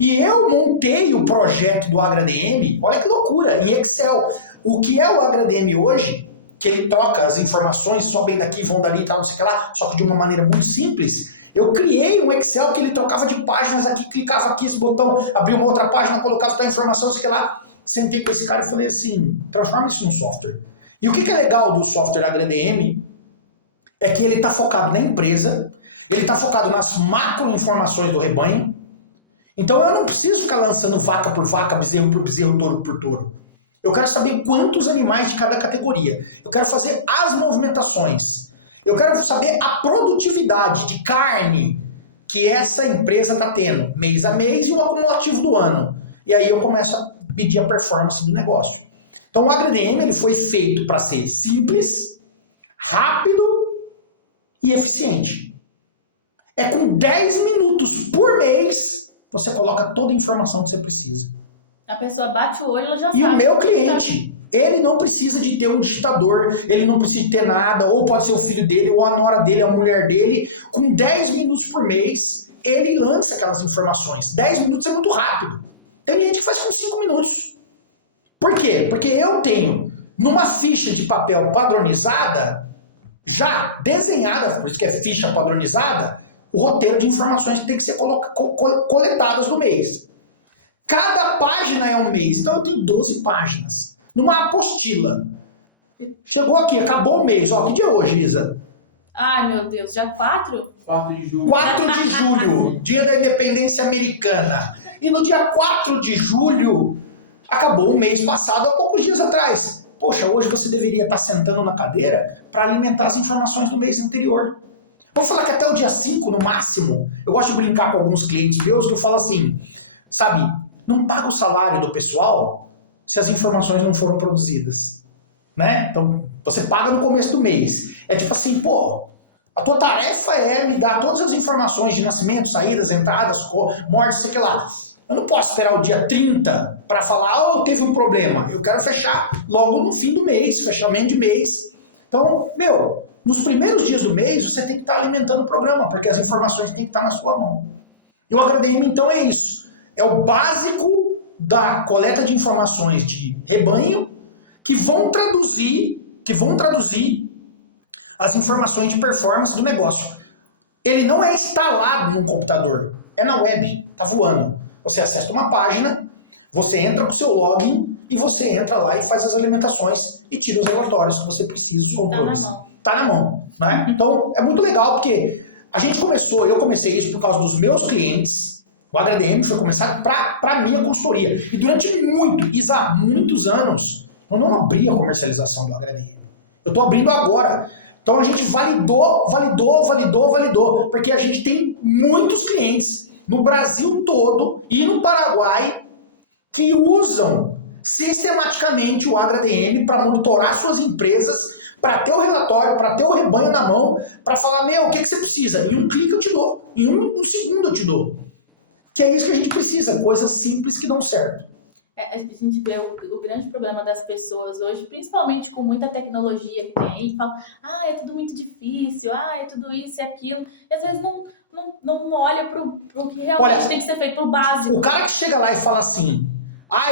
e eu montei o projeto do HDM, olha que loucura, em Excel. O que é o HDM hoje, que ele troca as informações, sobem daqui, vão dali e tal, não sei o que lá, só que de uma maneira muito simples. Eu criei um Excel que ele trocava de páginas aqui, clicava aqui, esse botão, abria uma outra página, colocava tal informação, não sei o que lá. Sentei com esse cara e falei assim, transforma isso num software. E o que é legal do software HDM é que ele está focado na empresa, ele está focado nas macro informações do rebanho. Então eu não preciso ficar lançando vaca por vaca, bezerro por bezerro, touro por touro. Eu quero saber quantos animais de cada categoria. Eu quero fazer as movimentações. Eu quero saber a produtividade de carne que essa empresa está tendo, mês a mês, e o acumulativo do ano. E aí eu começo a medir a performance do negócio. Então o HDM ele foi feito para ser simples, rápido e eficiente. É com 10 minutos por mês você coloca toda a informação que você precisa. A pessoa bate o olho, ela já sabe. E o meu cliente, ele não precisa de ter um digitador, ele não precisa de ter nada, ou pode ser o filho dele, ou a nora dele, a mulher dele. Com 10 minutos por mês, ele lança aquelas informações. 10 minutos é muito rápido. Tem gente que faz com 5 minutos. Por quê? Porque eu tenho, numa ficha de papel padronizada, já desenhada, por isso que é ficha padronizada, o roteiro de informações que tem que ser coletadas no mês. Cada página é um mês, então eu tenho 12 páginas. Numa apostila. Chegou aqui, acabou o mês. Ó, que dia é hoje, Isa? Ai, meu Deus, já 4? 4 de julho. 4 de julho, dia da independência americana. E no dia 4 de julho, acabou o mês passado, há poucos dias atrás. Poxa, hoje você deveria estar sentando na cadeira para alimentar as informações do mês anterior. Vamos falar que até o dia 5, no máximo, eu gosto de brincar com alguns clientes meus que eu falo assim, sabe, não paga o salário do pessoal se as informações não foram produzidas? Né? Então, você paga no começo do mês. É tipo assim, pô, a tua tarefa é me dar todas as informações de nascimento, saídas, entradas, mortes, sei lá. Eu não posso esperar o dia 30 para falar, oh, teve um problema. Eu quero fechar logo no fim do mês, fechamento de mês. Então, nos primeiros dias do mês, você tem que estar alimentando o programa, porque as informações têm que estar na sua mão. E o HDM, então, é isso. É o básico da coleta de informações de rebanho que vão traduzir as informações de performance do negócio. Ele não é instalado num computador, é na web, tá voando. Você acessa uma página, você entra com o seu login e você entra lá e faz as alimentações e tira os relatórios que você precisa, os controles. Tá na mão. Né? Então, é muito legal porque eu comecei isso por causa dos meus clientes. O HDM foi começado para minha consultoria. E durante muitos anos, eu não abri a comercialização do HDM. Eu estou abrindo agora. Então a gente validou, porque a gente tem muitos clientes no Brasil todo e no Paraguai que usam sistematicamente o HDM para monitorar suas empresas, para ter o relatório, para ter o rebanho na mão, para falar, o que você precisa? Em um clique eu te dou, em um segundo eu te dou. Que é isso que a gente precisa, coisas simples que dão certo. A gente vê o grande problema das pessoas hoje, principalmente com muita tecnologia que tem aí, fala, é tudo muito difícil, é tudo isso e aquilo, e às vezes não olha pro que realmente tem que ser feito, pro básico. O cara que chega lá e fala assim,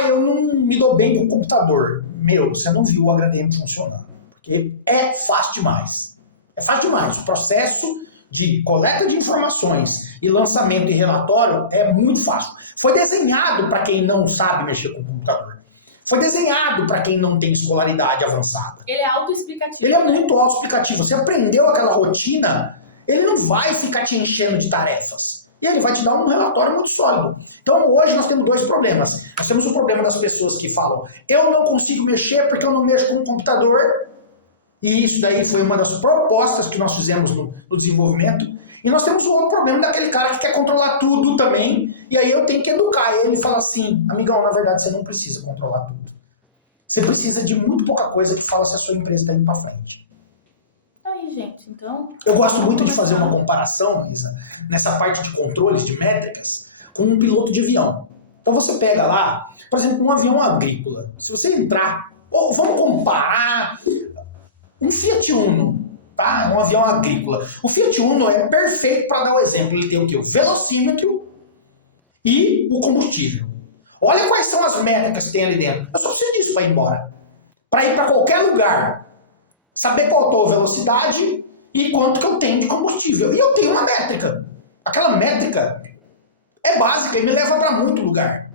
eu não me dou bem com o computador, você não viu o HDM funcionando, porque é fácil demais. É fácil demais, o processo de coleta de informações e lançamento e relatório é muito fácil. Foi desenhado para quem não sabe mexer com o computador. Foi desenhado para quem não tem escolaridade avançada. Ele é autoexplicativo. Ele é muito autoexplicativo. Você aprendeu aquela rotina, ele não vai ficar te enchendo de tarefas. E ele vai te dar um relatório muito sólido. Então hoje nós temos dois problemas. Nós temos o problema das pessoas que falam, eu não consigo mexer porque eu não mexo com o computador. E isso daí foi uma das propostas que nós fizemos no desenvolvimento. E nós temos um outro problema daquele cara que quer controlar tudo também. E aí eu tenho que educar ele e falar assim, amigão, na verdade você não precisa controlar tudo. Você precisa de muito pouca coisa que fala se a sua empresa está indo para frente. Aí, gente, então... Eu gosto muito de fazer uma comparação, Isa, nessa parte de controles, de métricas, com um piloto de avião. Então você pega lá, por exemplo, um avião agrícola. Se você entrar, ou vamos comparar um Fiat Uno, tá? Um avião agrícola. O Fiat Uno é perfeito para dar o exemplo. Ele tem o quê? O velocímetro e o combustível. Olha quais são as métricas que tem ali dentro. Eu só preciso disso para ir embora. Para ir para qualquer lugar. Saber qual é a velocidade e quanto que eu tenho de combustível. E eu tenho uma métrica. Aquela métrica é básica e me leva para muito lugar.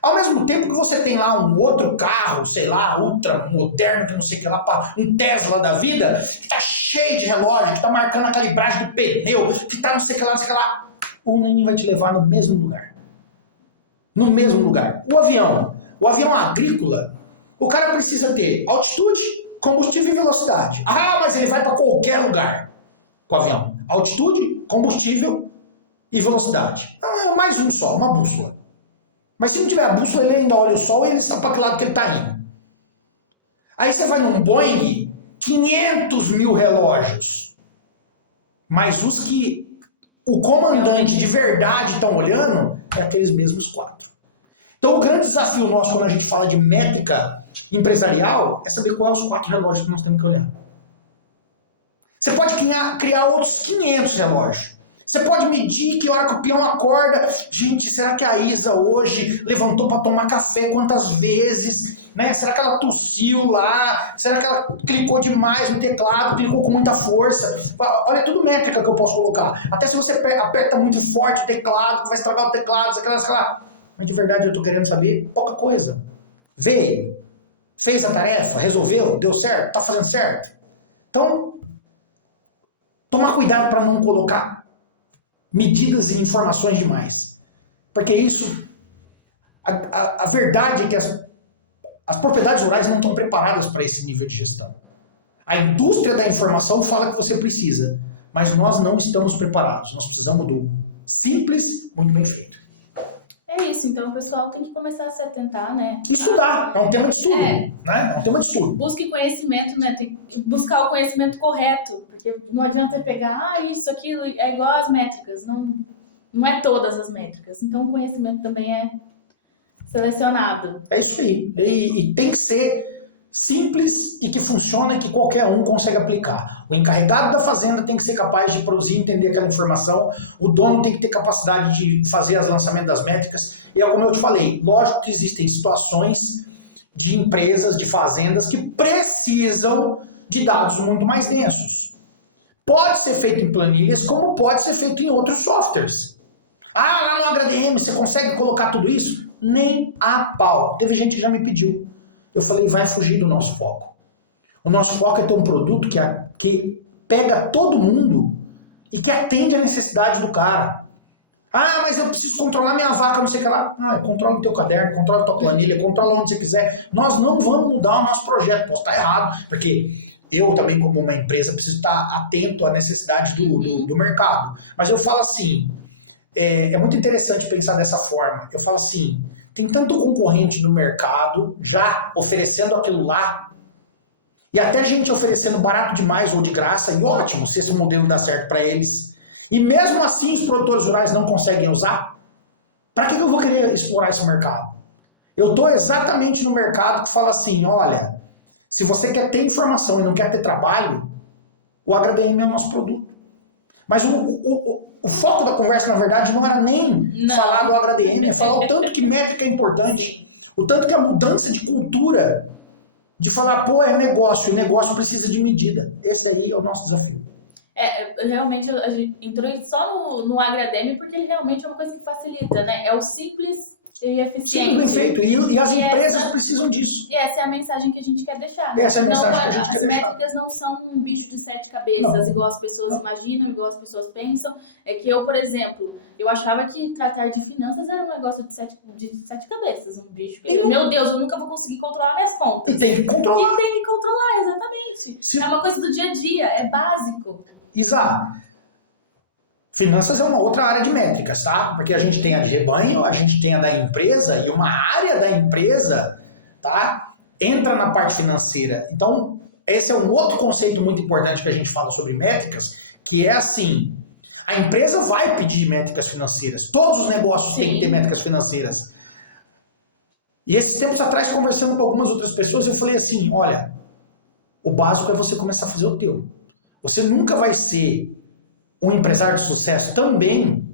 Ao mesmo tempo que você tem lá um outro carro, sei lá, ultra moderno, que não sei o que lá, um Tesla da vida, que tá cheio de relógio, que tá marcando a calibragem do pneu, que tá não sei o que lá, não sei o que lá. O neném vai te levar no mesmo lugar. No mesmo lugar. O avião agrícola, o cara precisa ter altitude, combustível e velocidade. Mas ele vai para qualquer lugar com o avião. Altitude, combustível e velocidade. Mais um só, uma bússola. Mas se não tiver a bússola, ele ainda olha o sol e ele sabe para que lado que ele está indo. Aí você vai num Boeing, 500 mil relógios. Mas os que o comandante de verdade estão olhando, é aqueles mesmos 4. Então o grande desafio nosso quando a gente fala de métrica empresarial é saber quais são os 4 relógios que nós temos que olhar. Você pode criar outros 500 relógios. Você pode medir que hora que o peão acorda. Gente, será que a Isa hoje levantou para tomar café quantas vezes? Né? Será que ela tossiu lá? Será que ela clicou demais no teclado, clicou com muita força? Olha, tudo métrica que eu posso colocar. Até se você aperta muito forte o teclado, vai estragar o teclado, sei lá. Mas de verdade eu estou querendo saber pouca coisa. Veio, fez a tarefa, resolveu, deu certo, está fazendo certo. Então, tomar cuidado para não colocar medidas e informações demais. Porque isso, a verdade é que as propriedades rurais não estão preparadas para esse nível de gestão. A indústria da informação fala que você precisa, mas nós não estamos preparados. Nós precisamos do simples, muito bem feito. É É isso, então o pessoal tem que começar a se atentar, né? Estudar, é um tema de estudo, né? É um tema de estudo. Busque conhecimento, né? Tem que buscar o conhecimento correto, porque não adianta pegar, isso, aquilo, é igual às métricas, não é todas as métricas. Então o conhecimento também é selecionado. É isso aí. E tem que ser simples e que funciona e que qualquer um consegue aplicar. O encarregado da fazenda tem que ser capaz de produzir e entender aquela informação, o dono tem que ter capacidade de fazer os lançamentos das métricas, e é como eu te falei, lógico que existem situações de empresas, de fazendas que precisam de dados muito mais densos. Pode ser feito em planilhas, como pode ser feito em outros softwares. Lá no HDM você consegue colocar tudo isso? Nem a pau. Teve gente que já me pediu. Eu falei, vai fugir do nosso foco. O nosso foco é ter um produto que pega todo mundo e que atende a necessidade do cara. Mas eu preciso controlar minha vaca, não sei o que lá. Controla o teu caderno, controla a tua planilha, controla onde você quiser. Nós não vamos mudar o nosso projeto. Posso estar errado, porque eu também, como uma empresa, preciso estar atento à necessidade do mercado. Mas eu falo assim, é muito interessante pensar dessa forma. Eu falo assim, tem tanto concorrente no mercado já oferecendo aquilo lá, e até gente oferecendo barato demais ou de graça, e ótimo, se esse modelo dá certo para eles. E mesmo assim os produtores rurais não conseguem usar, para que eu vou querer explorar esse mercado? Eu estou exatamente no mercado que fala assim, olha, se você quer ter informação e não quer ter trabalho, o HDM é o nosso produto. Mas o foco da conversa, na verdade, não era nem falar do HDM, é falar o tanto que métrica é importante, o tanto que a mudança de cultura, de falar, é negócio, e o negócio precisa de medida. Esse aí é o nosso desafio. Realmente, a gente entrou só no HDM porque ele realmente é uma coisa que facilita, né? É o simples e eficiente. Sim, bem feito. E as empresas precisam disso. E essa é a mensagem que a gente quer deixar. Essa é a mensagem que a gente quer deixar. As métricas métricas não são um bicho de 7 cabeças, igual as pessoas imaginam, igual as pessoas pensam. É que eu, por exemplo, eu achava que tratar de finanças era um negócio de sete cabeças, um bicho que, meu Deus, eu nunca vou conseguir controlar minhas contas. E tem que controlar. Exatamente. É uma coisa do dia a dia, é básico. Exato. Finanças é uma outra área de métricas, tá? Porque a gente tem a de rebanho, a gente tem a da empresa, e uma área da empresa, tá? Entra na parte financeira. Então, esse é um outro conceito muito importante que a gente fala sobre métricas, que é assim, a empresa vai pedir métricas financeiras. Todos os negócios têm que ter métricas financeiras. E esses tempos atrás, conversando com algumas outras pessoas, eu falei assim, olha, o básico é você começar a fazer o teu. Você nunca vai ser um empresário de sucesso também,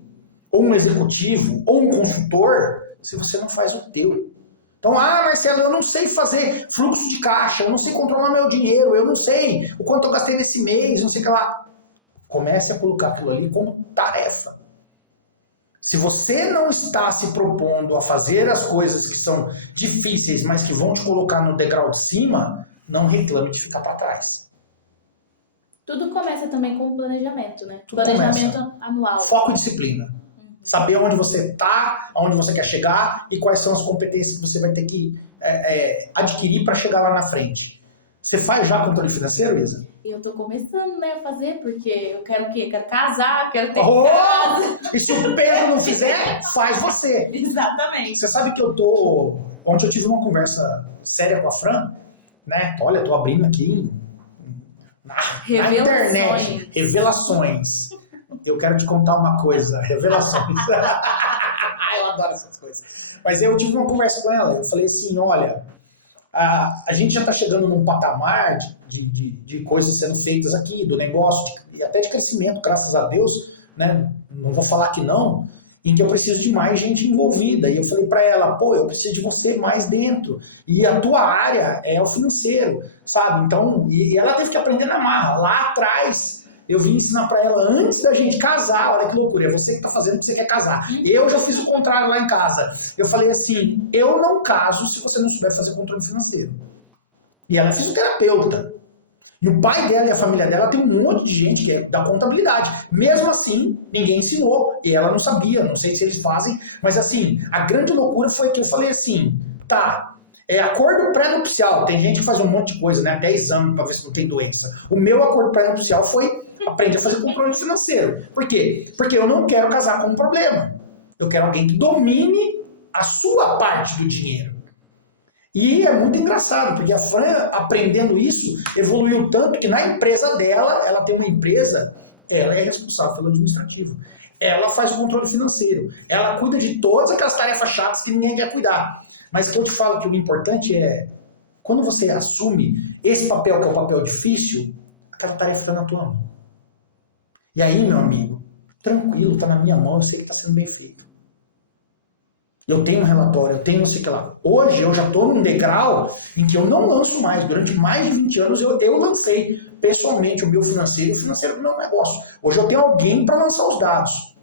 ou um executivo, ou um consultor, se você não faz o teu. Então, Marcelo, eu não sei fazer fluxo de caixa, eu não sei controlar meu dinheiro, eu não sei o quanto eu gastei nesse mês, não sei o que lá. Comece a colocar aquilo ali como tarefa. Se você não está se propondo a fazer as coisas que são difíceis, mas que vão te colocar no degrau de cima, não reclame de ficar para trás. Tudo começa também com o planejamento, né? Tudo planejamento começa. Anual. Foco e disciplina. Saber onde você está, aonde você quer chegar e quais são as competências que você vai ter que adquirir para chegar lá na frente. Você faz já controle financeiro, Isa? Eu tô começando, né, a fazer, porque eu quero o quê? Quero casar, quero ter casa. E se o Pedro não fizer, faz você. Exatamente. Você sabe que ontem eu tive uma conversa séria com a Fran, né? Olha, tô abrindo aqui na internet. Revelações. Eu quero te contar uma coisa. Revelações. Eu adoro essas coisas. Mas eu tive uma conversa com ela. Eu falei assim, olha, a gente já está chegando num patamar de coisas sendo feitas aqui, do negócio, e até de crescimento, graças a Deus, né? Não vou falar que não, em que eu preciso de mais gente envolvida. E eu falei para ela, eu preciso de você mais dentro. E a tua área é o financeiro, sabe? Então, e ela teve que aprender na marra. Lá atrás, eu vim ensinar para ela antes da gente casar. Olha que loucura, é você que tá fazendo o que você quer casar. Eu já fiz o contrário lá em casa. Eu falei assim, eu não caso se você não souber fazer controle financeiro. E ela é fisioterapeuta. E o pai dela e a família dela tem um monte de gente que é da contabilidade. Mesmo assim, ninguém ensinou. E ela não sabia, não sei se eles fazem. Mas assim, a grande loucura foi que eu falei assim, acordo pré-nupcial. Tem gente que faz um monte de coisa, né? Até exame para ver se não tem doença. O meu acordo pré-nupcial foi aprende a fazer controle financeiro. Por quê? Porque eu não quero casar com um problema. Eu quero alguém que domine a sua parte do dinheiro. E é muito engraçado, porque a Fran, aprendendo isso, evoluiu tanto que na empresa dela, ela tem uma empresa, ela é responsável pelo administrativo. Ela faz o controle financeiro. Ela cuida de todas aquelas tarefas chatas que ninguém quer cuidar. Mas que eu te falo que o importante é, quando você assume esse papel, que é o papel difícil, aquela tarefa está na tua mão. E aí, meu amigo, tranquilo, está na minha mão, eu sei que está sendo bem feito. Eu tenho um relatório, eu tenho não sei o que lá. Hoje eu já estou num degrau em que eu não lanço mais. Durante mais de 20 anos eu lancei pessoalmente o meu financeiro e o financeiro do meu negócio. Hoje eu tenho alguém para lançar os dados.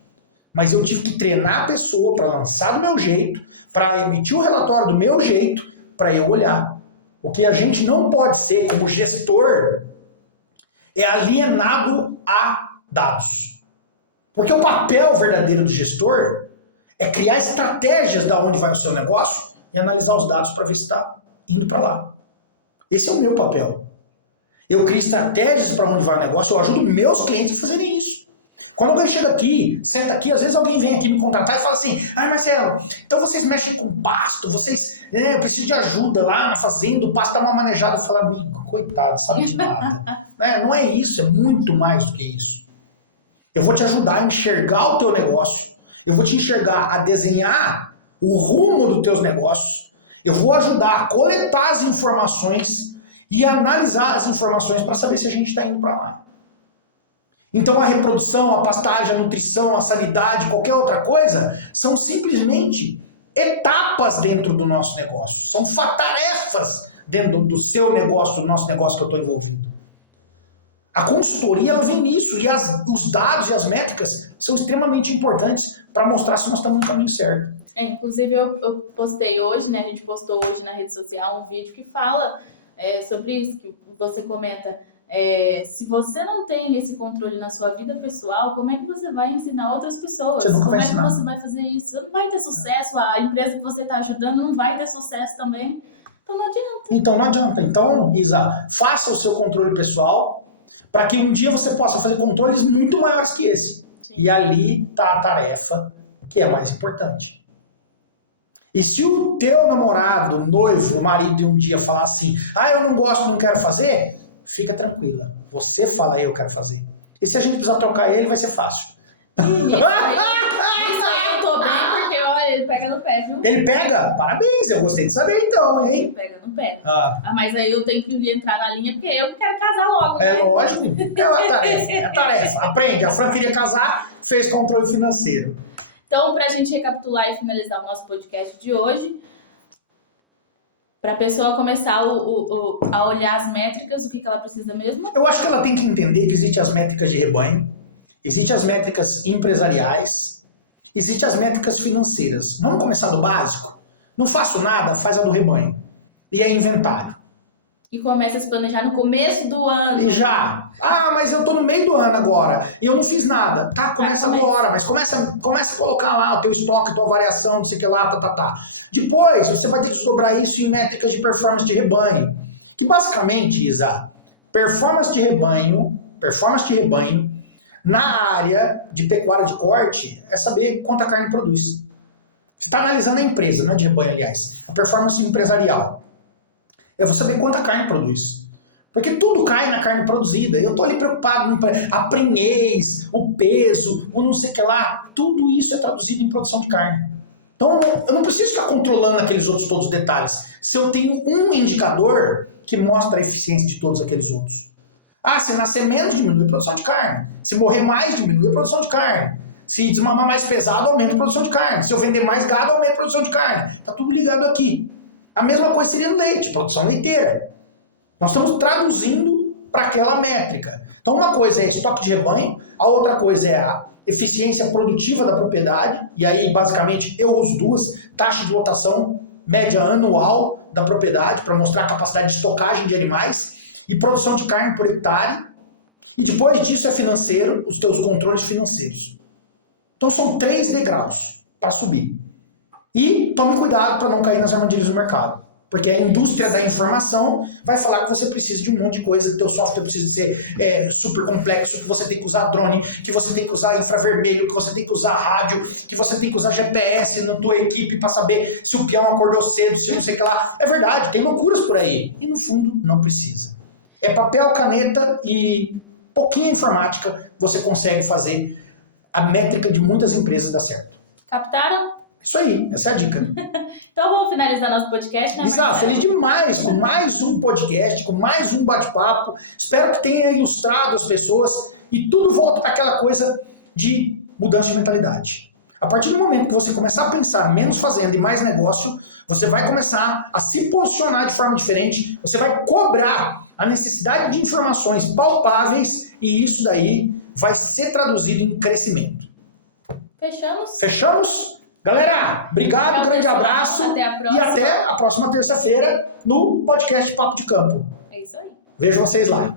Mas eu tive que treinar a pessoa para lançar do meu jeito, para emitir o relatório do meu jeito, para eu olhar. O que a gente não pode ser como gestor é alienado a dados. Porque o papel verdadeiro do gestor é criar estratégias de onde vai o seu negócio e analisar os dados para ver se está indo para lá. Esse é o meu papel. Eu crio estratégias para onde vai o negócio, eu ajudo meus clientes a fazerem isso. Quando alguém chega aqui, senta aqui, às vezes alguém vem aqui me contratar e fala assim, Marcelo, então vocês mexem com pasto, eu preciso de ajuda lá na fazenda, o pasto dá uma manejada. Eu falo, amigo, coitado, sabe de nada. Não é isso, é muito mais do que isso. Eu vou te ajudar a enxergar o teu negócio. Eu vou te enxergar a desenhar o rumo dos teus negócios. Eu vou ajudar a coletar as informações e analisar as informações para saber se a gente está indo para lá. Então a reprodução, a pastagem, a nutrição, a sanidade, qualquer outra coisa, são simplesmente etapas dentro do nosso negócio. São tarefas dentro do seu negócio, do nosso negócio que eu estou envolvido. A consultoria ela vem nisso, e os dados e as métricas são extremamente importantes para mostrar se nós estamos no caminho certo. Inclusive eu postei hoje, né? A gente postou hoje na rede social um vídeo que fala sobre isso, que você comenta. Se você não tem esse controle na sua vida pessoal, como é que você vai ensinar outras pessoas? Como é que você vai fazer isso? Você não vai ter sucesso, a empresa que você está ajudando não vai ter sucesso também. Então não adianta. Então, Isa, faça o seu controle pessoal, para que um dia você possa fazer controles muito maiores que esse. Sim. E ali está a tarefa que é mais importante. E se o teu namorado, noivo, marido, um dia falar assim, eu não gosto, não quero fazer, fica tranquila. Você fala, eu quero fazer. E se a gente precisar trocar ele, vai ser fácil. Isso aí eu tô bem, porque olha, ele pega no pé, viu? Ele pega? Parabéns, eu gostei de saber então, hein? Ele pega no pé. Mas aí eu tenho que entrar na linha, porque eu quero casar logo, né? É lógico, é a tarefa. Aprende, a Fran queria casar, fez controle financeiro. Então, pra gente recapitular e finalizar o nosso podcast de hoje, para a pessoa começar a olhar as métricas, do que ela precisa mesmo? Eu acho que ela tem que entender que existem as métricas de rebanho, existem as métricas empresariais, existem as métricas financeiras. Vamos começar do básico? Não faço nada, faz a do rebanho. E é inventário. E começa a se planejar no começo do ano. E já. Mas eu tô no meio do ano agora e eu não fiz nada. Tá, começa agora, mas começa a colocar lá o teu estoque, tua variação, não sei o que lá, tá. Depois, você vai ter que sobrar isso em métricas de performance de rebanho. Que basicamente, Isa, performance de rebanho, na área de pecuária de corte, é saber quanta carne produz. Você está analisando a empresa, não é de rebanho, aliás. A performance empresarial. É você saber quanta carne produz. Porque tudo cai na carne produzida. Eu estou ali preocupado com a prenhez, o peso, o não sei o que lá. Tudo isso é traduzido em produção de carne. Então, eu não preciso ficar controlando aqueles outros todos os detalhes. Se eu tenho um indicador que mostra a eficiência de todos aqueles outros. Se nascer menos, diminui a produção de carne. Se morrer mais, diminui a produção de carne. Se desmamar mais pesado, aumenta a produção de carne. Se eu vender mais gado, aumenta a produção de carne. Está tudo ligado aqui. A mesma coisa seria no leite, produção leiteira. Nós estamos traduzindo para aquela métrica. Então, uma coisa é estoque de rebanho, a outra coisa é a eficiência produtiva da propriedade, e aí, basicamente, eu uso duas, taxa de lotação média anual da propriedade, para mostrar a capacidade de estocagem de animais, e produção de carne por hectare, e depois disso é financeiro, os teus controles financeiros. Então, são 3 degraus para subir. E tome cuidado para não cair nas armadilhas do mercado. Porque a indústria da informação vai falar que você precisa de um monte de coisa, que teu software precisa ser super complexo, que você tem que usar drone, que você tem que usar infravermelho, que você tem que usar rádio, que você tem que usar GPS na tua equipe para saber se o peão acordou cedo, se não sei o que lá. É verdade, tem loucuras por aí. E no fundo, não precisa. É papel, caneta e pouquinho informática, você consegue fazer a métrica de muitas empresas dar certo. Captaram? Isso aí, essa é a dica. Então vamos finalizar nosso podcast, né, Lisa, Marcelo? feliz demais com mais um podcast, com mais um bate-papo. Espero que tenha ilustrado as pessoas e tudo volta para aquela coisa de mudança de mentalidade. A partir do momento que você começar a pensar menos fazendo e mais negócio, você vai começar a se posicionar de forma diferente, você vai cobrar a necessidade de informações palpáveis e isso daí vai ser traduzido em crescimento. Fechamos? Fechamos? Galera, obrigado, um grande abraço Até a próxima. e até a próxima terça-feira no podcast Papo de Campo. É isso aí. Vejo vocês lá.